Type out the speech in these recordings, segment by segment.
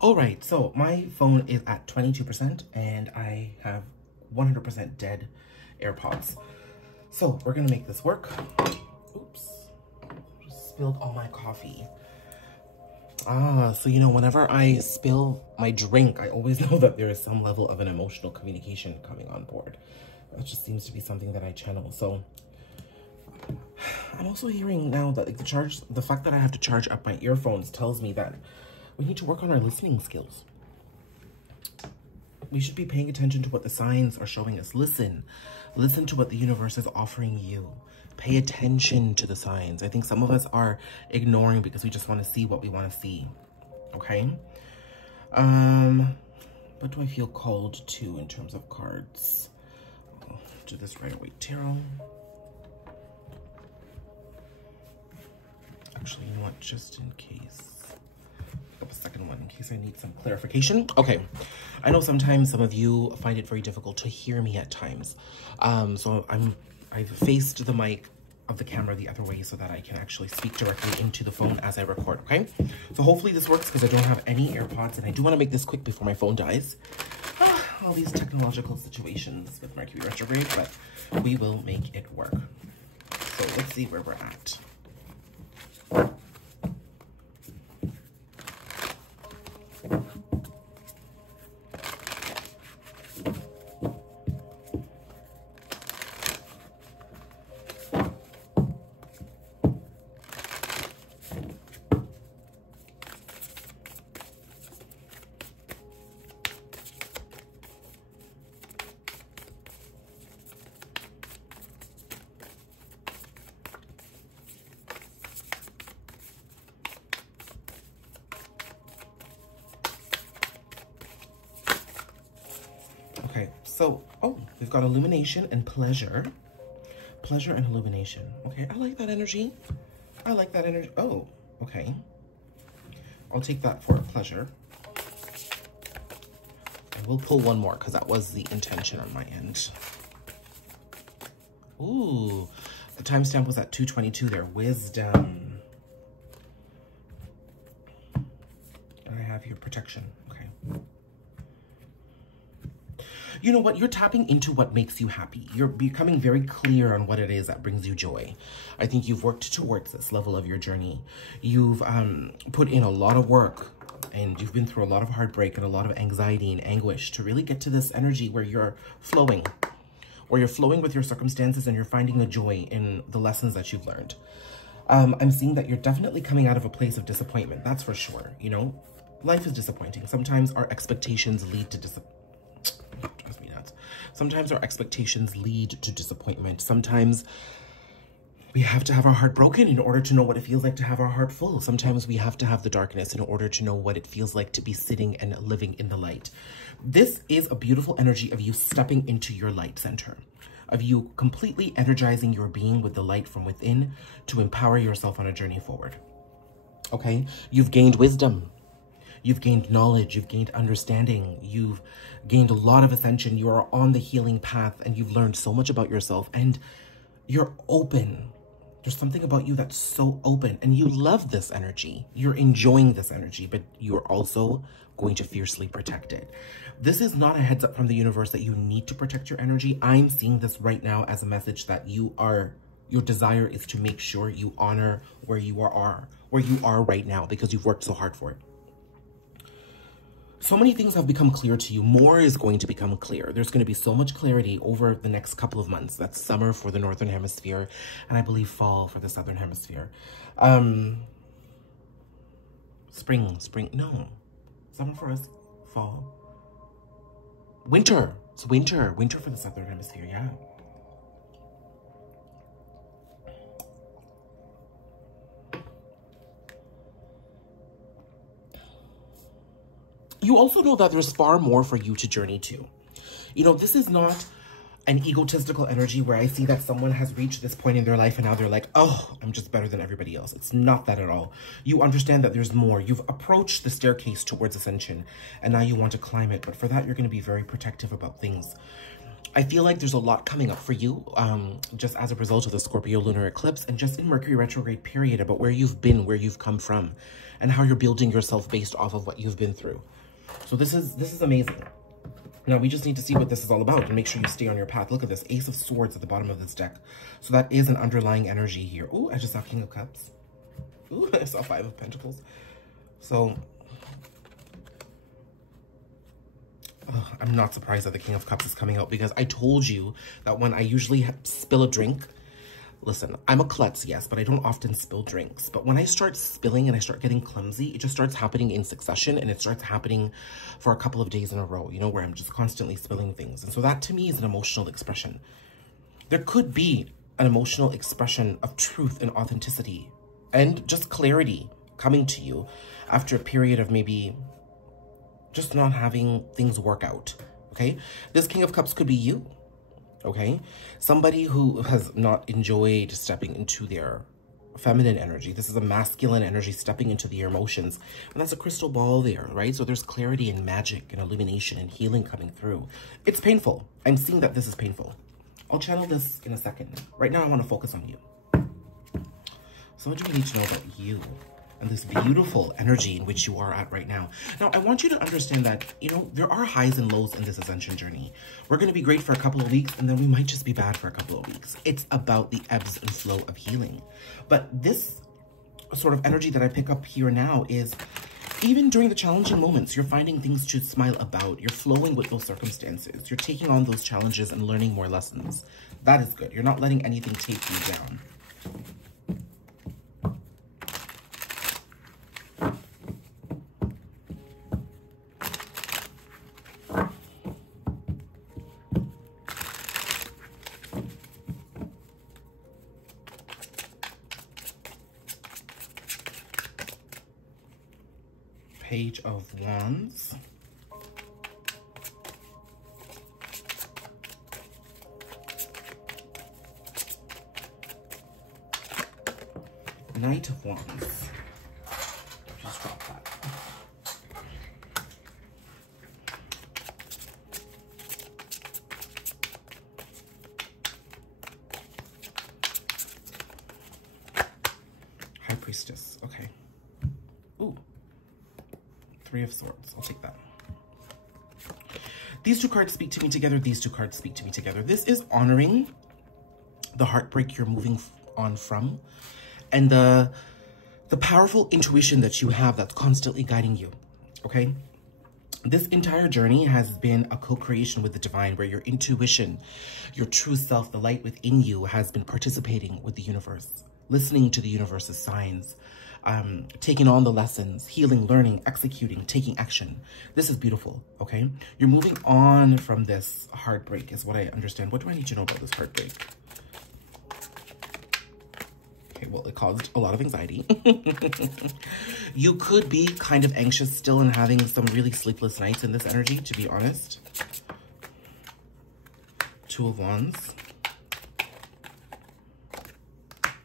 All right, so my phone is at 22% and I have 100% dead AirPods. So we're gonna make this work. Oops, just spilled all my coffee. So you know, whenever I spill my drink, I always know that there is some level of an emotional communication coming on board. That just seems to be something that I channel. So I'm also hearing now that like, the fact that I have to charge up my earphones tells me that we need to work on our listening skills. We should be paying attention to what the signs are showing us. Listen to what the universe is offering you. Pay attention to the signs. I think some of us are ignoring because we just want to see what we want to see. Okay? What do I feel called to in terms of cards? I'll do this right away. Tarot. Actually, you know what? Just in case. Pick up a second one in case I need some clarification. Okay. I know sometimes some of you find it very difficult to hear me at times. So I've faced the mic of the camera the other way so that I can actually speak directly into the phone as I record, okay? So hopefully this works because I don't have any AirPods and I do want to make this quick before my phone dies. All these technological situations with Mercury retrograde, but we will make it work. So let's see where we're at. Okay, so, we've got illumination and pleasure. Pleasure and illumination. Okay, I like that energy. I like that energy. Oh, okay. I'll take that for pleasure. And we'll pull one more because that was the intention on my end. Ooh, the timestamp was at 2:22 there. Wisdom. I have here protection. Okay. You know what? You're tapping into what makes you happy. You're becoming very clear on what it is that brings you joy. I think you've worked towards this level of your journey. You've put in a lot of work and you've been through a lot of heartbreak and a lot of anxiety and anguish to really get to this energy where you're flowing, with your circumstances and you're finding the joy in the lessons that you've learned. I'm seeing that you're definitely coming out of a place of disappointment. That's for sure. You know, life is disappointing. Sometimes our expectations lead to disappointment. Sometimes our expectations lead to disappointment. Sometimes we have to have our heart broken in order to know what it feels like to have our heart full. Sometimes we have to have the darkness in order to know what it feels like to be sitting and living in the light. This is a beautiful energy of you stepping into your light center, of you completely energizing your being with the light from within to empower yourself on a journey forward. Okay? You've gained wisdom. You've gained knowledge, you've gained understanding, you've gained a lot of ascension, you are on the healing path and you've learned so much about yourself and you're open. There's something about you that's so open and you love this energy. You're enjoying this energy, but you're also going to fiercely protect it. This is not a heads up from the universe that you need to protect your energy. I'm seeing this right now as a message that your desire is to make sure you honor where you are right now because you've worked so hard for it. So many things have become clear to you. More is going to become clear. There's going to be so much clarity over the next couple of months. That's summer for the Northern Hemisphere, and I believe fall for the Southern Hemisphere. No. Summer for us, fall. Winter. It's winter. Winter for the Southern Hemisphere, yeah. You also know that there's far more for you to journey to. You know, this is not an egotistical energy where I see that someone has reached this point in their life and now they're like, oh, I'm just better than everybody else. It's not that at all. You understand that there's more. You've approached the staircase towards ascension and now you want to climb it. But for that, you're going to be very protective about things. I feel like there's a lot coming up for you just as a result of the Scorpio lunar eclipse and just in Mercury retrograde period about where you've been, where you've come from, and how you're building yourself based off of what you've been through. So this is amazing. Now, we just need to see what this is all about and make sure you stay on your path. Look at this, Ace of Swords at the bottom of this deck. So that is an underlying energy here. Ooh, I just saw King of Cups. Ooh, I saw Five of Pentacles. So, I'm not surprised that the King of Cups is coming out, because I told you that when I usually spill a drink, listen, I'm a klutz, yes, but I don't often spill drinks. But when I start spilling and I start getting clumsy, it just starts happening in succession, and it starts happening for a couple of days in a row, you know, where I'm just constantly spilling things. And so that to me is an emotional expression. There could be an emotional expression of truth and authenticity and just clarity coming to you after a period of maybe just not having things work out, okay? This King of Cups could be you. Okay, somebody who has not enjoyed stepping into their feminine energy. This is a masculine energy stepping into their emotions. And that's a crystal ball there, right? So there's clarity and magic and illumination and healing coming through. It's painful. I'm seeing that this is painful. I'll channel this in a second. Right now, I want to focus on you. So what do we need to know about you and this beautiful energy in which you are at right now? Now, I want you to understand that, you know, there are highs and lows in this ascension journey. We're going to be great for a couple of weeks, and then we might just be bad for a couple of weeks. It's about the ebbs and flow of healing. But this sort of energy that I pick up here now is, even during the challenging moments, you're finding things to smile about. You're flowing with those circumstances. You're taking on those challenges and learning more lessons. That is good. You're not letting anything take you down. Page of Wands. Knight of Wands. Just drop that. High Priestess. Okay. Ooh. Three of Swords. I'll take that. These two cards speak to me together. These two cards speak to me together. This is honoring the heartbreak you're moving on from, and the powerful intuition that you have that's constantly guiding you, okay? This entire journey has been a co-creation with the divine, where your intuition, your true self, the light within you, has been participating with the universe, listening to the universe's signs, taking on the lessons, healing, learning, executing, taking action. This is beautiful, okay? You're moving on from this heartbreak is what I understand. What do I need to know about this heartbreak? Okay, well, it caused a lot of anxiety. You could be kind of anxious still and having some really sleepless nights in this energy, to be honest. Two of Wands.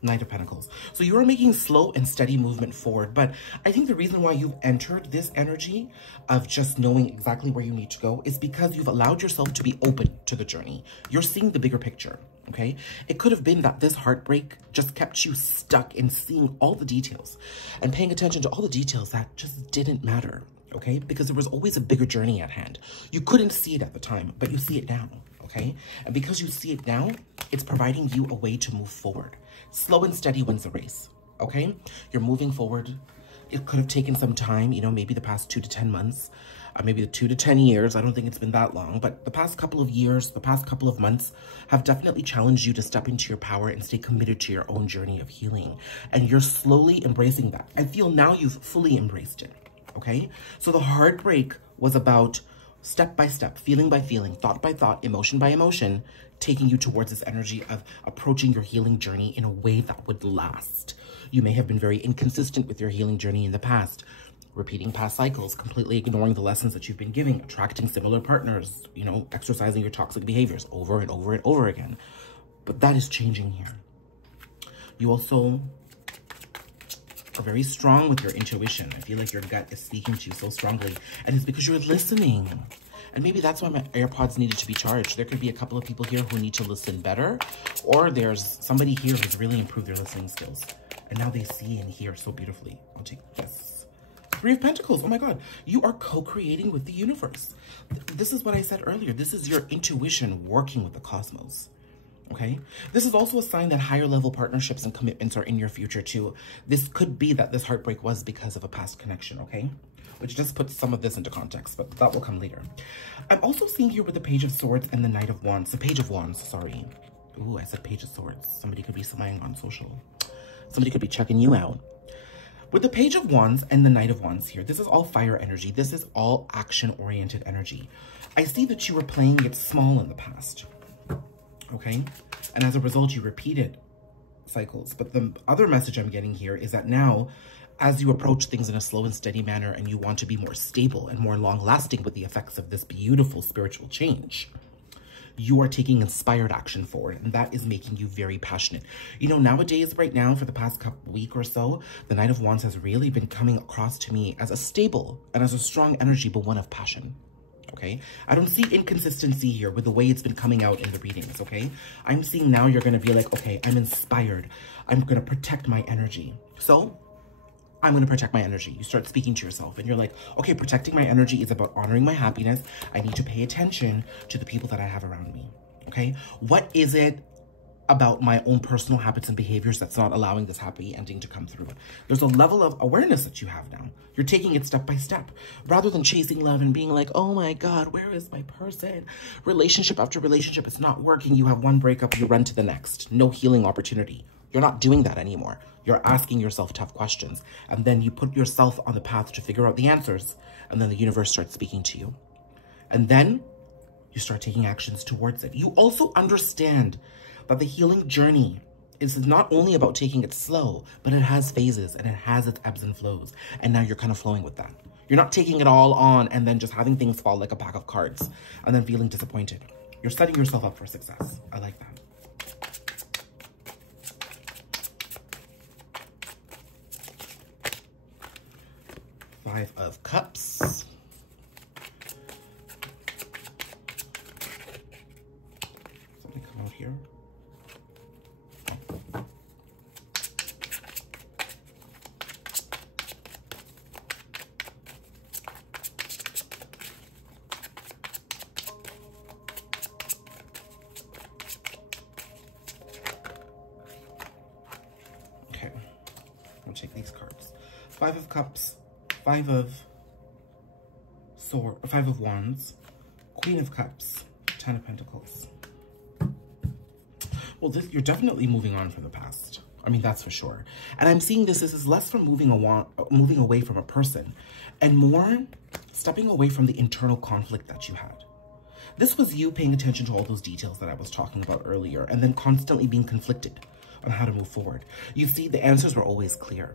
Knight of Pentacles. So you are making slow and steady movement forward, but I think the reason why you've entered this energy of just knowing exactly where you need to go is because you've allowed yourself to be open to the journey. You're seeing the bigger picture, okay? It could have been that this heartbreak just kept you stuck in seeing all the details and paying attention to all the details that just didn't matter, okay? Because there was always a bigger journey at hand. You couldn't see it at the time, but you see it now, okay? And because you see it now, it's providing you a way to move forward. Slow and steady wins the race, okay? You're moving forward. It could have taken some time, you know, maybe the past 2 to 10 months, maybe the 2 to 10 years. I don't think it's been that long, but the past couple of years, the past couple of months have definitely challenged you to step into your power and stay committed to your own journey of healing. And you're slowly embracing that. I feel now you've fully embraced it, okay? So the heartbreak was about step by step, feeling by feeling, thought by thought, emotion by emotion, taking you towards this energy of approaching your healing journey in a way that would last. You may have been very inconsistent with your healing journey in the past, repeating past cycles, completely ignoring the lessons that you've been giving, attracting similar partners, you know, exercising your toxic behaviors over and over and over again. But that is changing here. You also are very strong with your intuition. I feel like your gut is speaking to you so strongly, and it's because you're listening. And maybe that's why my AirPods needed to be charged. There could be a couple of people here who need to listen better, or there's somebody here who's really improved their listening skills, and now they see and hear so beautifully. I'll take this. Three of Pentacles. Oh my God. You are co-creating with the universe. This is what I said earlier. This is your intuition working with the cosmos. Okay. This is also a sign that higher level partnerships and commitments are in your future too. This could be that this heartbreak was because of a past connection. Okay. Which just puts some of this into context, but that will come later. I'm also seeing here with the Page of Swords and the Knight of Wands. The Page of Wands, sorry. Ooh, I said Page of Swords. Somebody could be spying on social. Somebody could be checking you out. With the Page of Wands and the Knight of Wands here, this is all fire energy. This is all action-oriented energy. I see that you were playing it small in the past, okay? And as a result, you repeated cycles. But the other message I'm getting here is that now, as you approach things in a slow and steady manner and you want to be more stable and more long-lasting with the effects of this beautiful spiritual change, you are taking inspired action forward, and that is making you very passionate. You know, nowadays, right now, for the past week or so, the Knight of Wands has really been coming across to me as a stable and as a strong energy, but one of passion, okay? I don't see inconsistency here with the way it's been coming out in the readings, okay? I'm seeing now you're going to be like, okay, I'm inspired. I'm going to protect my energy. So I'm going to protect my energy. You start speaking to yourself and you're like, okay, protecting my energy is about honoring my happiness. I need to pay attention to the people that I have around me. Okay. What is it about my own personal habits and behaviors that's not allowing this happy ending to come through? There's a level of awareness that you have now. You're taking it step by step rather than chasing love and being like, oh my God, where is my person? Relationship after relationship, it's not working. You have one breakup, you run to the next. No healing opportunity. You're not doing that anymore. You're asking yourself tough questions. And then you put yourself on the path to figure out the answers. And then the universe starts speaking to you. And then you start taking actions towards it. You also understand that the healing journey is not only about taking it slow, but it has phases and it has its ebbs and flows. And now you're kind of flowing with that. You're not taking it all on and then just having things fall like a pack of cards and then feeling disappointed. You're setting yourself up for success. I like that. Five of Cups. Something come out here. Okay, we'll take these cards. Five of Cups. Five of Wands, Queen of Cups, 10 of Pentacles. Well, you're definitely moving on from the past. I mean, that's for sure. And I'm seeing this is less from moving away from a person and more stepping away from the internal conflict that you had. This was you paying attention to all those details that I was talking about earlier and then constantly being conflicted on how to move forward. You see, the answers were always clear.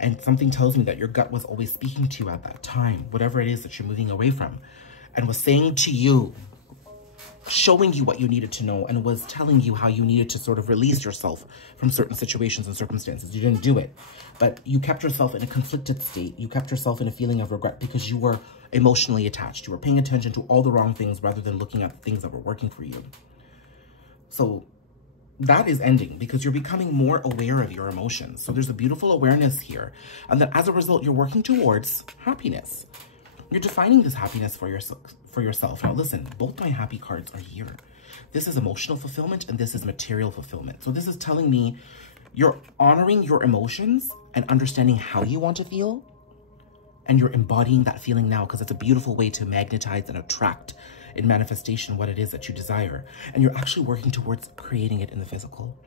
And something tells me that your gut was always speaking to you at that time, whatever it is that you're moving away from, and was saying to you, showing you what you needed to know, and was telling you how you needed to sort of release yourself from certain situations and circumstances. You didn't do it, but you kept yourself in a conflicted state. You kept yourself in a feeling of regret because you were emotionally attached. You were paying attention to all the wrong things rather than looking at the things that were working for you. So that is ending because you're becoming more aware of your emotions. So there's a beautiful awareness here. And then as a result, you're working towards happiness. You're defining this happiness for yourself. Now listen, both my happy cards are here. This is emotional fulfillment and this is material fulfillment. So this is telling me you're honoring your emotions and understanding how you want to feel. And you're embodying that feeling now because it's a beautiful way to magnetize and attract in manifestation what it is that you desire. And you're actually working towards creating it in the physical.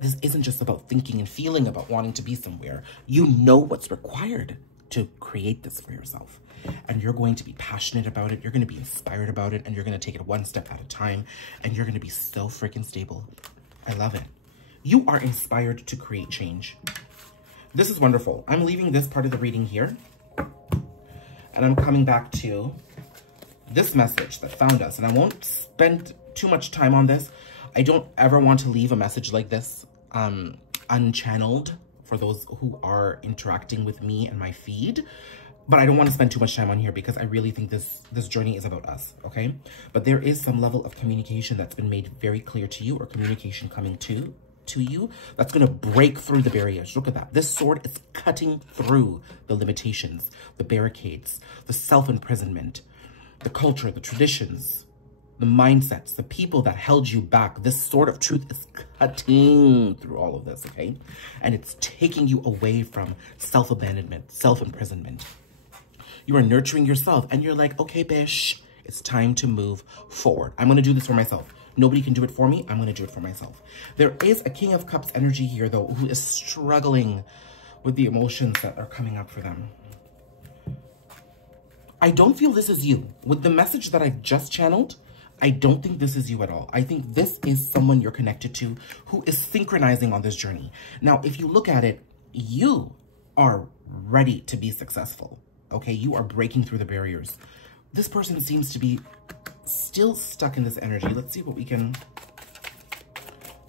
This isn't just about thinking and feeling about wanting to be somewhere. You know what's required to create this for yourself. And you're going to be passionate about it. You're going to be inspired about it. And you're going to take it one step at a time. And you're going to be so freaking stable. I love it. You are inspired to create change. This is wonderful. I'm leaving this part of the reading here. And I'm coming back to this message that found us. And I won't spend too much time on this. I don't ever want to leave a message like this unchanneled for those who are interacting with me and my feed. But I don't want to spend too much time on here because I really think this journey is about us, okay? But there is some level of communication that's been made very clear to you, or communication coming to to you that's going to break through the barriers. Look at that. This sword is cutting through the limitations, the barricades, the self-imprisonment, the culture, the traditions, the mindsets, the people that held you back. This sword of truth is cutting through all of this, okay? And it's taking you away from self-abandonment, self-imprisonment. You are nurturing yourself and you're like, okay, bish, it's time to move forward. I'm going to do this for myself. Nobody can do it for me. I'm going to do it for myself. There is a King of Cups energy here, though, who is struggling with the emotions that are coming up for them. I don't feel this is you. With the message that I've just channeled, I don't think this is you at all. I think this is someone you're connected to who is synchronizing on this journey. Now, if you look at it, you are ready to be successful, okay? You are breaking through the barriers. This person seems to be still stuck in this energy. Let's see what we can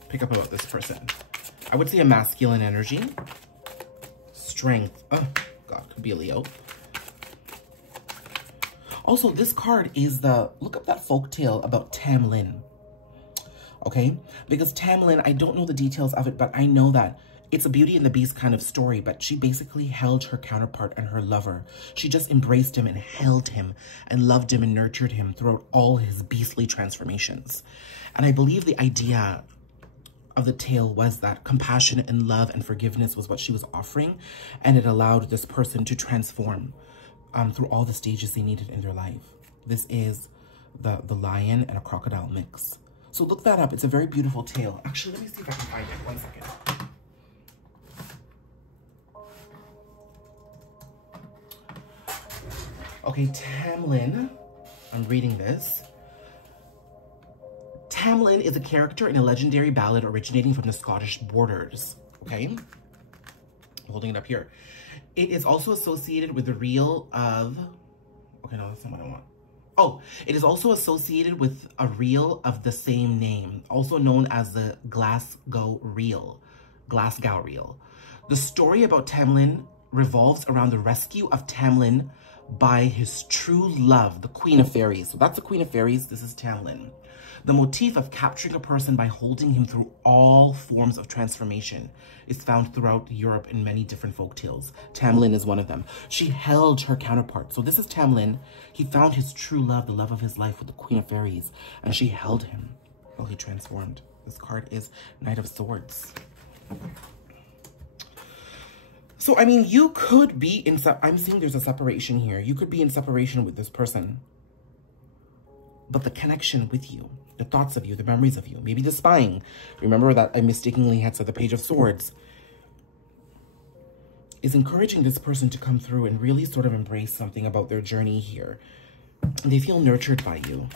pick up about this person. I would say a masculine energy. Strength. Oh, God, could be a Leo. Also, this card is the, look up that folktale about Tamlin. Okay? Because Tamlin, I don't know the details of it, but I know that it's a Beauty and the Beast kind of story, but she basically held her counterpart and her lover. She just embraced him and held him and loved him and nurtured him throughout all his beastly transformations. And I believe the idea of the tale was that compassion and love and forgiveness was what she was offering, and it allowed this person to transform through all the stages they needed in their life. This is the lion and a crocodile mix. So look that up. It's a very beautiful tale. Actually, let me see if I can find it. 1 second. Okay, Tamlin, I'm reading this. Tamlin is a character in a legendary ballad originating from the Scottish borders, okay? I'm holding it up here. It is also associated with the reel of, okay, no, that's not what I want. Oh, it is also associated with a reel of the same name, also known as the Glasgow Reel. The story about Tamlin revolves around the rescue of Tamlin by his true love, the Queen of Fairies. So that's the Queen of Fairies. This is Tamlin. The motif of capturing a person by holding him through all forms of transformation is found throughout Europe in many different folktales. Tamlin is one of them. She held her counterpart. So this is Tamlin. He found his true love, the love of his life with the Queen of Fairies, and she held him while he transformed. This card is Knight of Swords. So, I mean, you could be in, I'm seeing there's a separation here. You could be in separation with this person. But the connection with you, the thoughts of you, the memories of you, maybe the spying. Remember that I mistakenly had said the Page of Swords. Is encouraging this person to come through and really sort of embrace something about their journey here. They feel nurtured by you.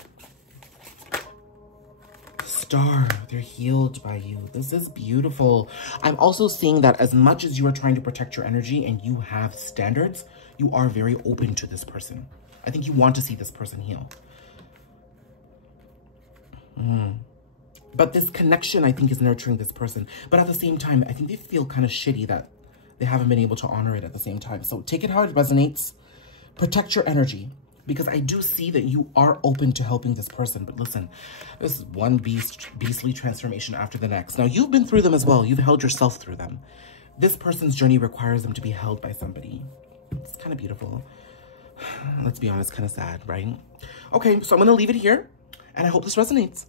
Star, they're healed by you. This is beautiful. I'm also seeing that as much as you are trying to protect your energy and you have standards, you are very open to this person. I think you want to see this person heal. But this connection, I think, is nurturing this person. But at the same time, I think they feel kind of shitty that they haven't been able to honor it at the same time. So take it how it resonates. Protect your energy. Because I do see that you are open to helping this person. But listen, this is one beastly transformation after the next. Now, you've been through them as well. You've held yourself through them. This person's journey requires them to be held by somebody. It's kind of beautiful. Let's be honest, kind of sad, right? Okay, so I'm going to leave it here. And I hope this resonates.